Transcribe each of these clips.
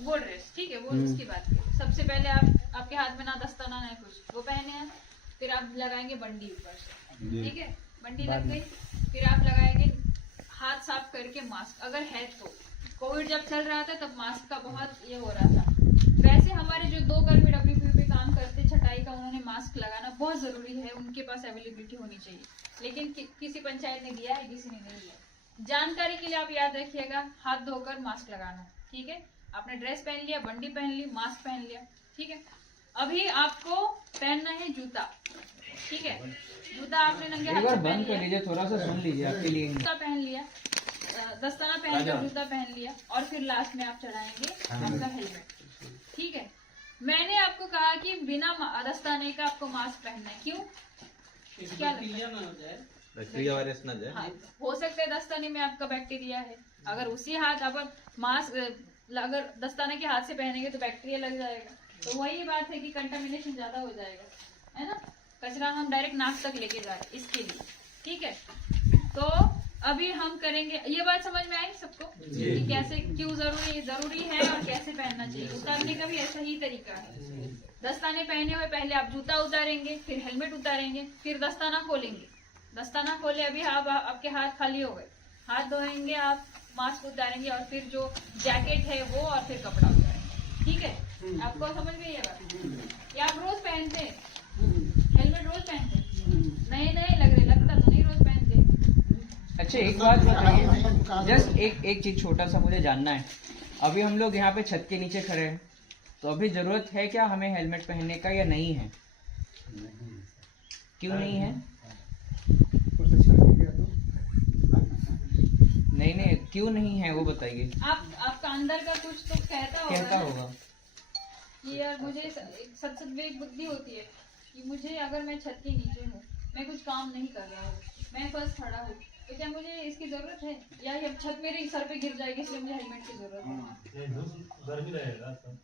वो ड्रेस, ठीक है, वो उसकी बात की। सबसे पहले आपके हाथ में ना दस्ताना ना कुछ, वो पहने हैं। फिर आप लगाएंगे बंडी ऊपर से, ठीक है, बंडी लग गई। फिर आप लगाएंगे हाथ साफ करके मास्क, अगर है तो। कोविड जब चल रहा था तब मास्क का बहुत ये हो रहा था। वैसे हमारे जो 2 कर्मी WPO पे काम करते छटाई का, उन्होंने मास्क लगाना बहुत जरूरी है, उनके पास अवेलेबिलिटी होनी चाहिए। लेकिन किसी पंचायत ने दिया है, किसी ने नहीं दिया। जानकारी के लिए आप याद रखिएगा, हाथ धोकर मास्क लगाना, ठीक है। आपने ड्रेस पहन लिया, बंडी पहन ली, मास्क पहन लिया, ठीक है। अभी आपको पहनना है जूता, ठीक है। जूता आपने नंगे हाथ से बंद कर लीजिए, थोड़ा सा सुन लीजिए आपके लिए। जूता पहन लिया, दस्ताना पहन लिया, जूता पहन लिया, और फिर लास्ट में आप चढ़ाएंगे आपका हेलमेट, ठीक है। मैंने आपको कहा कि बिना दस्ताने का आपको मास्क पहनना है, क्यों? क्या बैक्टीरिया वायरस ना जाए। हाँ, हो सकता है दस्ताने में आपका बैक्टीरिया है। अगर उसी हाथ आप मास्क अगर दस्ताने के हाथ से पहनेंगे तो बैक्टीरिया लग जाएगा। तो वही बात है कि कंटामिनेशन ज्यादा हो जाएगा, है ना। कचरा हम डायरेक्ट नाक तक लेके जा रहे हैं इसके लिए, ठीक है। तो अभी हम करेंगे, ये बात समझ में आई सबको कि कैसे, क्यों जरूरी है और कैसे पहनना चाहिए। उतारने का भी ऐसा ही तरीका है। दस्ताने पहने हुए पहले आप जूता उतारेंगे, फिर हेलमेट उतारेंगे, फिर दस्ताना खोलेंगे। दस्ताना खोले, अभी आपके हाथ खाली हो गए, हाथ धोएंगे आप, मास्क उतारेंगे, और फिर जो जैकेट है वो, और फिर कपड़ा उतारेंगे, ठीक है। आपको समझ में ये बात? या आप रोज पहनते हैं हेलमेट? रोज पहनते हैं? नहीं लग रहे, लगता तो नहीं रोज पहनते। अच्छा, एक बात बताइए, जस्ट एक चीज छोटा सा मुझे जानना है। अभी हम लोग यहाँ पे छत के नीचे खड़े हैं, तो अभी जरूरत है क्या हमें हेलमेट पहनने का या नहीं है? क्यों नहीं है? नहीं, क्यों नहीं है वो बताइए। आपका अंदर का कुछ तो कहता होगा कि यार मुझे सदसद्विवेक बुद्धि होती है कि मुझे, अगर मैं छत के नीचे हूँ, मैं कुछ काम नहीं कर रहा हूँ, मैं बस खड़ा हूँ, तो क्या मुझे इसकी जरूरत है? या ये छत मेरे सर पे गिर जाएगी इसलिए मुझे हेलमेट की जरूरत है?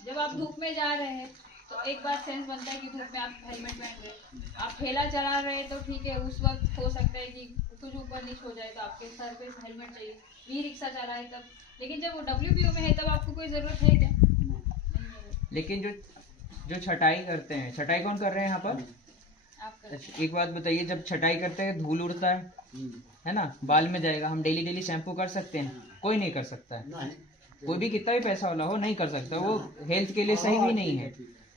जब आप धूप में जा रहे हैं तो एक बार सेंस बनता है कि धूप में आप हेलमेट पहन रहे। आप ठेला चला रहे हैं तो ठीक है, उस वक्त हो सकता है कि कुछ ऊपर नीचे हो जाए तो आपके सर पे हेलमेट चाहिए। ई रिक्शा चला है तब, लेकिन जब वो WPO में है तब आपको कोई जरूरत है क्या? लेकिन जो छटाई करते हैं, छटाई कौन कर रहे हैं यहाँ पर? एक बात बताइए, जब छटाई करते हैं धूल उड़ता है ना, बाल में जाएगा। हम डेली शैम्पू कर सकते हैं? कोई नहीं कर सकता है। कोई भी कितना भी पैसा वाला हो नहीं कर सकता, वो हेल्थ के लिए सही भी नहीं है।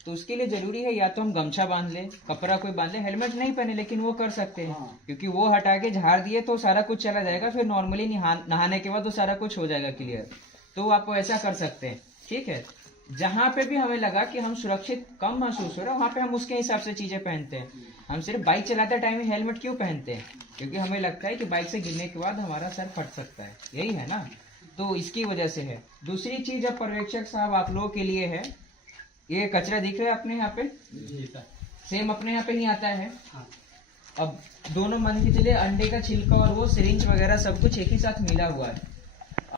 तो उसके लिए जरूरी है या तो हम गमछा बांध ले, कपड़ा कोई बांध ले, हेलमेट नहीं पहने लेकिन वो कर सकते हैं, क्योंकि वो हटा के झाड़ दिए तो सारा कुछ चला जाएगा। फिर नॉर्मली नहाने के बाद वो सारा कुछ हो जाएगा क्लियर। तो आप ऐसा कर सकते हैं, ठीक है। जहाँ पे भी हमें लगा कि हम सुरक्षित कम महसूस हो रहा है, वहाँ पे हम उसके हिसाब से चीजें पहनते हैं। हम सिर्फ बाइक चलाते टाइम हेलमेट क्यों पहनते हैं? क्योंकि हमें लगता है कि बाइक से गिरने के बाद हमारा सर फट सकता है, यही है ना। तो इसकी वजह से है। दूसरी चीज अब पर्यवेक्षक साहब आप लोगों के लिए है, ये कचरा दिख रहा है अपने यहाँ पे, सेम अपने यहाँ पे ही आता है। अब दोनों मान के चलिए, अंडे का छिलका और वो सिरिंज वगैरह सब कुछ एक ही साथ मिला हुआ है।